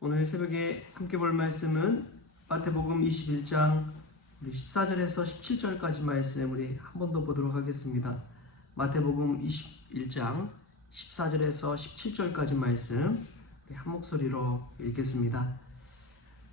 오늘 새벽에 함께 볼 말씀은 마태복음 21장 14절에서 17절까지 말씀 우리 한 번 더 보도록 하겠습니다. 마태복음 21장 14절에서 17절까지 말씀 한 목소리로 읽겠습니다.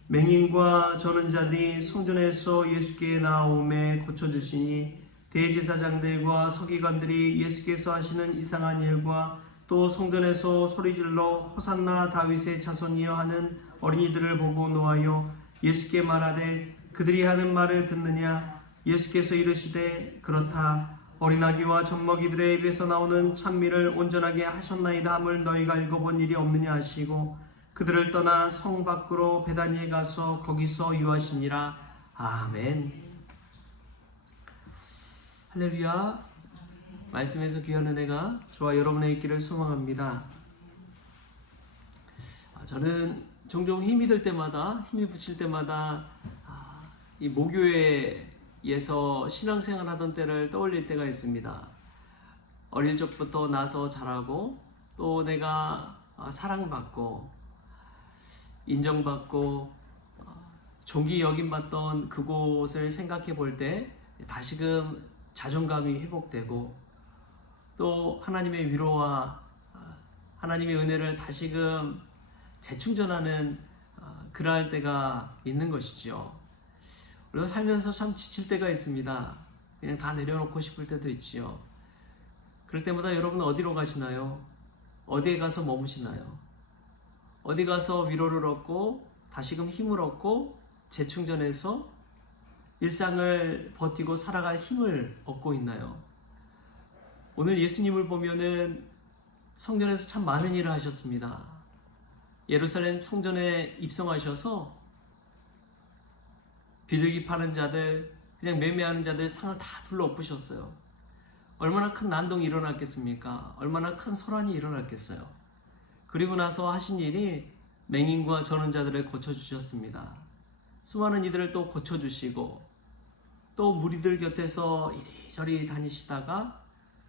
맹인과 저는 자들이 성전에서 예수께 나오매 고쳐주시니 대제사장들과 서기관들이 예수께서 하시는 이상한 일과 또 성전에서 소리질러 호산나 다윗의 자손이여 하는 어린이들을 보고 노하여 예수께 말하되 그들이 하는 말을 듣느냐. 예수께서 이르시되 그렇다. 어린아기와 젖먹이들의 입에서 나오는 찬미를 온전하게 하셨나이다 함을 너희가 읽어본 일이 없느냐 하시고 그들을 떠나 성 밖으로 베다니에 가서 거기서 유하시니라. 아멘. 할렐루야. 말씀에서 귀한 은혜가 저와 여러분의 있기를 소망합니다. 저는 종종 힘이 들 때마다, 힘이 붙일 때마다 이 모교회에서 신앙생활 하던 때를 떠올릴 때가 있습니다. 어릴 적부터 나서 자라고 또 내가 사랑받고 인정받고 존귀 여김받던 그곳을 생각해 볼 때 다시금 자존감이 회복되고 또 하나님의 위로와 하나님의 은혜를 다시금 재충전하는 그러할 때가 있는 것이죠. 우리가 살면서 참 지칠 때가 있습니다. 그냥 다 내려놓고 싶을 때도 있지요. 그럴 때마다 여러분은 어디로 가시나요? 어디에 가서 머무시나요? 어디 가서 위로를 얻고 다시금 힘을 얻고 재충전해서 일상을 버티고 살아갈 힘을 얻고 있나요? 오늘 예수님을 보면은 성전에서 참 많은 일을 하셨습니다. 예루살렘 성전에 입성하셔서 비둘기 파는 자들, 그냥 매매하는 자들 상을 다 둘러엎으셨어요. 얼마나 큰 난동이 일어났겠습니까? 얼마나 큰 소란이 일어났겠어요. 그리고 나서 하신 일이 맹인과 저는 자들을 고쳐주셨습니다. 수많은 이들을 또 고쳐주시고 또 무리들 곁에서 이리저리 다니시다가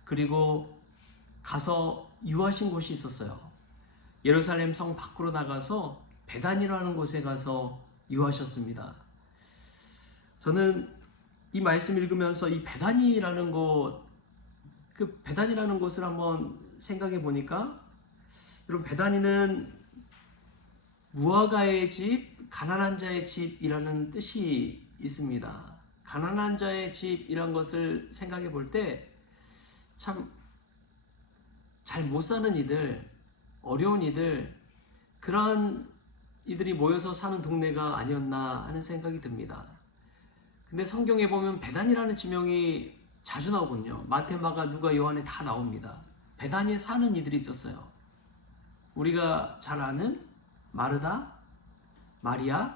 그리고 가서 유하신 곳이 있었어요. 예루살렘 성 밖으로 나가서 베단이라는 곳에 가서 유하셨습니다. 저는 이 말씀 읽으면서 이 베단이라는 곳, 그 베단이라는 곳을 한번 생각해 보니까 여러분 베단이는 무화과의 집, 가난한 자의 집이라는 뜻이 있습니다. 가난한 자의 집이란 것을 생각해 볼 때 참 잘 못 사는 이들, 어려운 이들, 그러한 이들이 모여서 사는 동네가 아니었나 하는 생각이 듭니다. 근데 성경에 보면 베단이라는 지명이 자주 나오거든요. 마태, 마가, 누가, 요한에 다 나옵니다. 베단이에 사는 이들이 있었어요. 우리가 잘 아는 마르다, 마리아,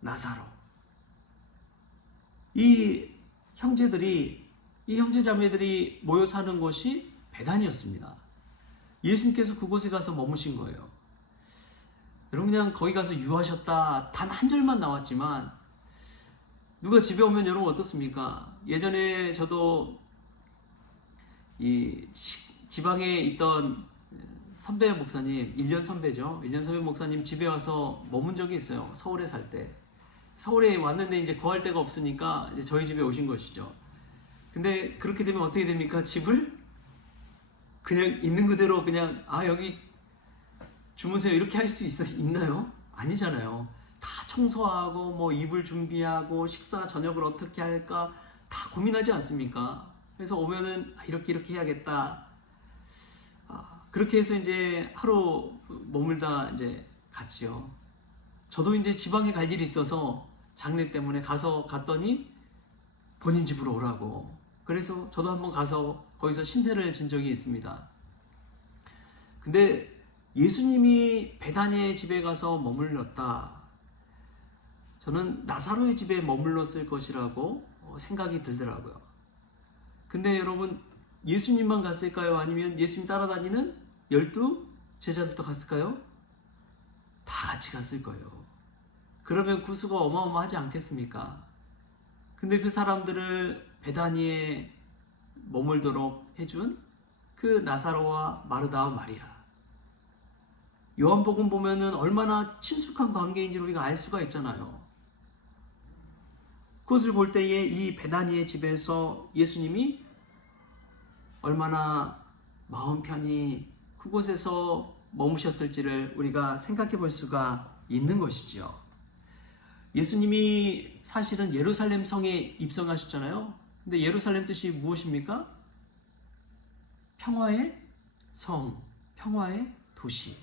나사로. 이 형제자매들이 모여 사는 곳이 베단이었습니다. 예수님께서 그곳에 가서 머무신 거예요. 여러분 그냥 거기 가서 유하셨다 단 한 절만 나왔지만 누가 집에 오면 여러분 어떻습니까? 예전에 저도 이 지방에 있던 선배 목사님, 1년 선배죠. 1년 선배 목사님 집에 와서 머문 적이 있어요. 서울에 살 때. 서울에 왔는데 이제 구할 데가 없으니까 이제 저희 집에 오신 것이죠. 근데 그렇게 되면 어떻게 됩니까? 집을 그냥 있는 그대로 그냥 여기 주무세요 이렇게 할 수 있나요? 아니잖아요. 다 청소하고 뭐 이불 준비하고 식사 저녁을 어떻게 할까 다 고민하지 않습니까? 그래서 오면은 이렇게 해야겠다. 그렇게 해서 이제 하루 머물다 이제 갔지요. 저도 이제 지방에 갈 일이 있어서 장례 때문에 갔더니 본인 집으로 오라고. 그래서 저도 한번 가서 거기서 신세를 진 적이 있습니다. 근데 예수님이 베다니의 집에 가서 머물렀다. 저는 나사로의 집에 머물렀을 것이라고 생각이 들더라고요. 근데 여러분 예수님만 갔을까요? 아니면 예수님 따라다니는 12 제자들도 갔을까요? 다 같이 갔을 거예요. 그러면 구수가 어마어마하지 않겠습니까? 근데 그 사람들을 베다니에 머물도록 해준 그 나사로와 마르다와 마리아. 요한복음 보면은 얼마나 친숙한 관계인지를 우리가 알 수가 있잖아요. 그것을 볼 때에 이 베다니의 집에서 예수님이 얼마나 마음 편히 그곳에서 머무셨을지를 우리가 생각해 볼 수가 있는 것이죠. 예수님이 사실은 예루살렘 성에 입성하셨잖아요. 근데 예루살렘 뜻이 무엇입니까? 평화의 성, 평화의 도시.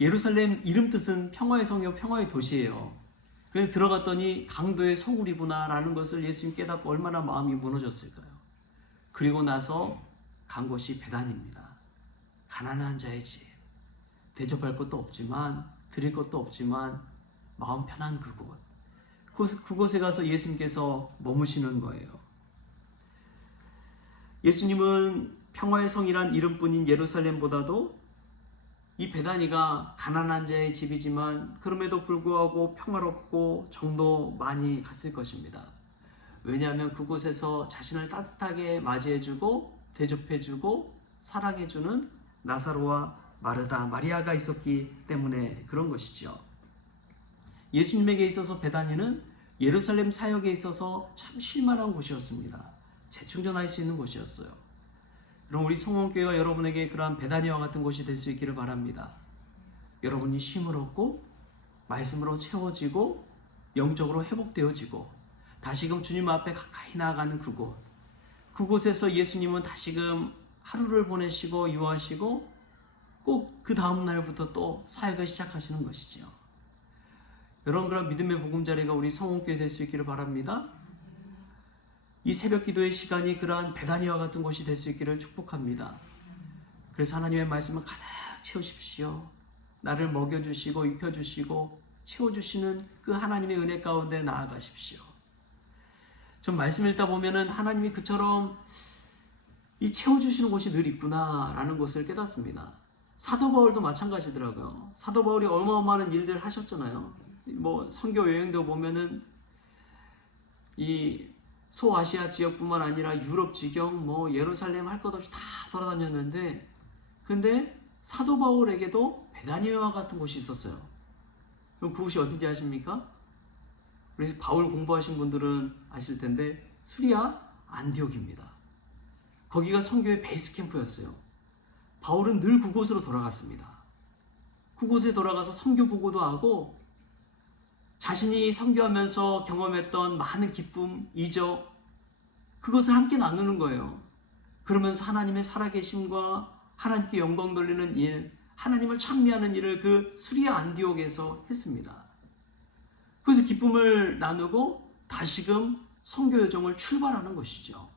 예루살렘 이름 뜻은 평화의 성이요 평화의 도시예요. 그래서 들어갔더니 강도의 소굴이구나 라는 것을 예수님 깨닫고 얼마나 마음이 무너졌을까요? 그리고 나서 간 곳이 베단입니다. 가난한 자의 집. 대접할 것도 없지만 드릴 것도 없지만 마음 편한 그곳. 그곳에 가서 예수님께서 머무시는 거예요. 예수님은 평화의 성이란 이름뿐인 예루살렘보다도 이 베다니가 가난한 자의 집이지만 그럼에도 불구하고 평화롭고 정도 많이 갔을 것입니다. 왜냐하면 그곳에서 자신을 따뜻하게 맞이해주고 대접해주고 사랑해주는 나사로와 마르다, 마리아가 있었기 때문에 그런 것이죠. 예수님에게 있어서 베다니는 예루살렘 사역에 있어서 참 쉴만한 곳이었습니다. 재충전할 수 있는 곳이었어요. 그럼 우리 성원교회가 여러분에게 그러한 베다니와 같은 곳이 될 수 있기를 바랍니다. 여러분이 쉼을 얻고 말씀으로 채워지고 영적으로 회복되어지고 다시금 주님 앞에 가까이 나아가는 그곳. 그곳에서 예수님은 다시금 하루를 보내시고 유하시고 꼭 그 다음 날부터 또 사역을 시작하시는 것이죠. 여러분 그런 믿음의 보금자리가 우리 성원교회 될 수 있기를 바랍니다. 이 새벽 기도의 시간이 그러한 베다니와 같은 곳이 될 수 있기를 축복합니다. 그래서 하나님의 말씀을 가득 채우십시오. 나를 먹여주시고 입혀주시고 채워주시는 그 하나님의 은혜 가운데 나아가십시오. 전 말씀 읽다 보면은 하나님이 그처럼 이 채워주시는 곳이 늘 있구나라는 것을 깨닫습니다. 사도 바울도 마찬가지더라고요. 사도 바울이 어마어마한 일들 하셨잖아요. 뭐 선교 여행도 보면은 이 소아시아 지역뿐만 아니라 유럽 지경 뭐 예루살렘 할 것 없이 다 돌아다녔는데 근데 사도 바울에게도 베다니와 같은 곳이 있었어요. 그럼 그곳이 어딘지 아십니까? 그래서 바울 공부하신 분들은 아실 텐데 수리아 안디옥입니다. 거기가 선교의 베이스 캠프였어요. 바울은 늘 그곳으로 돌아갔습니다. 그곳에 돌아가서 선교 보고도 하고 자신이 선교하면서 경험했던 많은 기쁨, 이적 그것을 함께 나누는 거예요. 그러면서 하나님의 살아계심과 하나님께 영광 돌리는 일, 하나님을 찬미하는 일을 그 수리아 안디옥에서 했습니다. 그래서 기쁨을 나누고 다시금 선교 여정을 출발하는 것이죠.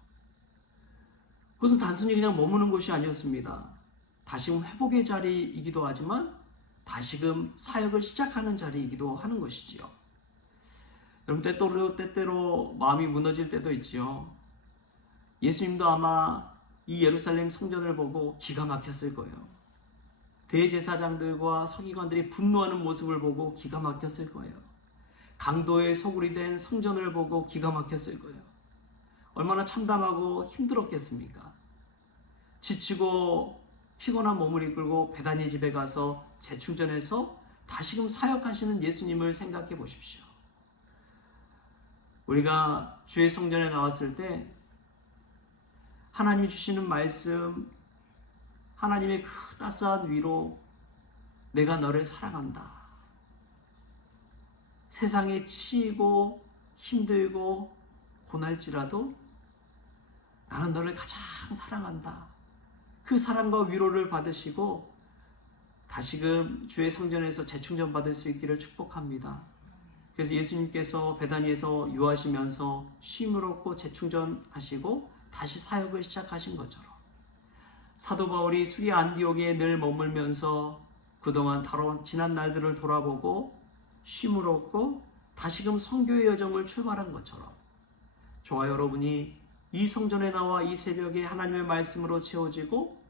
그것은 단순히 그냥 머무는 곳이 아니었습니다. 다시금 회복의 자리이기도 하지만 다시금 사역을 시작하는 자리이기도 하는 것이지요. 여러분 때때로 마음이 무너질 때도 있지요. 예수님도 아마 이 예루살렘 성전을 보고 기가 막혔을 거예요. 대제사장들과 서기관들이 분노하는 모습을 보고 기가 막혔을 거예요. 강도의 소굴이 된 성전을 보고 기가 막혔을 거예요. 얼마나 참담하고 힘들었겠습니까? 지치고 피곤한 몸을 이끌고 베다니 집에 가서 재충전해서 다시금 사역하시는 예수님을 생각해 보십시오. 우리가 주의 성전에 나왔을 때 하나님이 주시는 말씀, 하나님의 그 따스한 위로 내가 너를 사랑한다. 세상에 치이고 힘들고 고날지라도 나는 너를 가장 사랑한다. 그 사랑과 위로를 받으시고 다시금 주의 성전에서 재충전 받을 수 있기를 축복합니다. 그래서 예수님께서 베다니에서 유하시면서 쉼을 얻고 재충전하시고 다시 사역을 시작하신 것처럼 사도 바울이 수리아 안디옥에 늘 머물면서 그동안 다뤄온 지난 날들을 돌아보고 쉼을 얻고 다시금 선교의 여정을 출발한 것처럼 저와 여러분이 이 성전에 나와 이 새벽에 하나님의 말씀으로 채워지고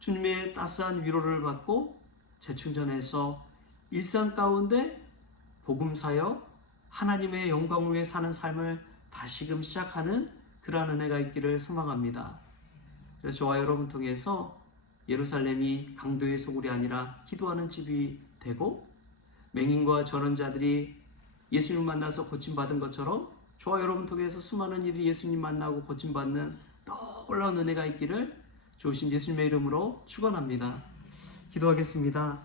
주님의 따스한 위로를 받고 재충전해서 일상 가운데 복음사역, 하나님의 영광을 위해 사는 삶을 다시금 시작하는 그러한 은혜가 있기를 소망합니다. 그래서 저와 여러분 통해서 예루살렘이 강도의 소굴이 아니라 기도하는 집이 되고 맹인과 저런 자들이 예수님을 만나서 고침받은 것처럼 저와 여러분 통해서 수많은 이들이 예수님 만나고 고침받는 놀라운 은혜가 있기를 좋으신 예수님의 이름으로 축원합니다. 기도하겠습니다.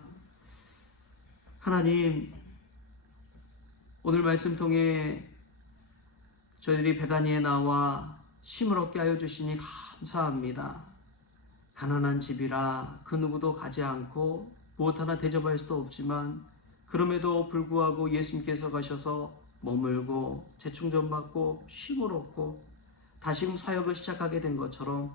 하나님, 오늘 말씀 통해 저희들이 베다니에 나와 쉼을 얻게 하여 주시니 감사합니다. 가난한 집이라 그 누구도 가지 않고 무엇 하나 대접할 수도 없지만 그럼에도 불구하고 예수님께서 가셔서 머물고 재충전받고 쉼을 얻고 다시금 사역을 시작하게 된 것처럼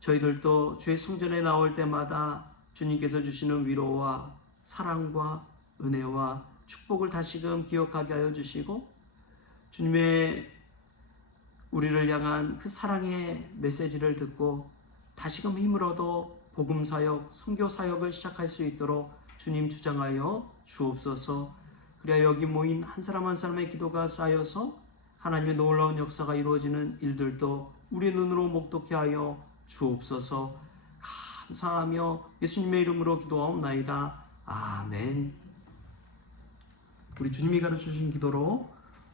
저희들도 주의 성전에 나올 때마다 주님께서 주시는 위로와 사랑과 은혜와 축복을 다시금 기억하게 하여 주시고 주님의 우리를 향한 그 사랑의 메시지를 듣고 다시금 힘을 얻어 복음사역, 선교사역을 시작할 수 있도록 주님 주장하여 주옵소서. 그래야 여기 모인 한 사람 한 사람의 기도가 쌓여서 하나님의 놀라운 역사가 이루어지는 일들도 우리 눈으로 목독케 하여 주옵소서. 감사하며 예수님의 이름으로 기도하옵나이다. 아멘. 우리 주님이 가르쳐주신 기도로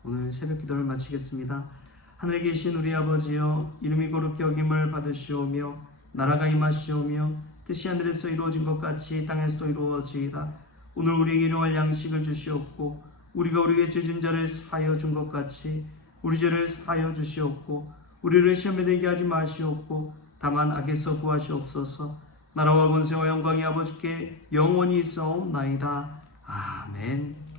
오늘 새벽 기도를 마치겠습니다. 하늘에 계신 우리 아버지여, 이름이 거룩히 여김을 받으시오며 나라가 임하시오며 뜻이 하늘에서 이루어진 것 같이 땅에서도 이루어지이다. 오늘 우리에게 일용할 양식을 주시옵고 우리가 우리에게 죄진 자를 사하여 준 것 같이 우리 죄를 사하여 주시옵고 우리를 시험에 들게 하지 마시옵고 다만 악에서 구하시옵소서. 나라와 권세와 영광이 아버지께 영원히 있사옵나이다. 아멘.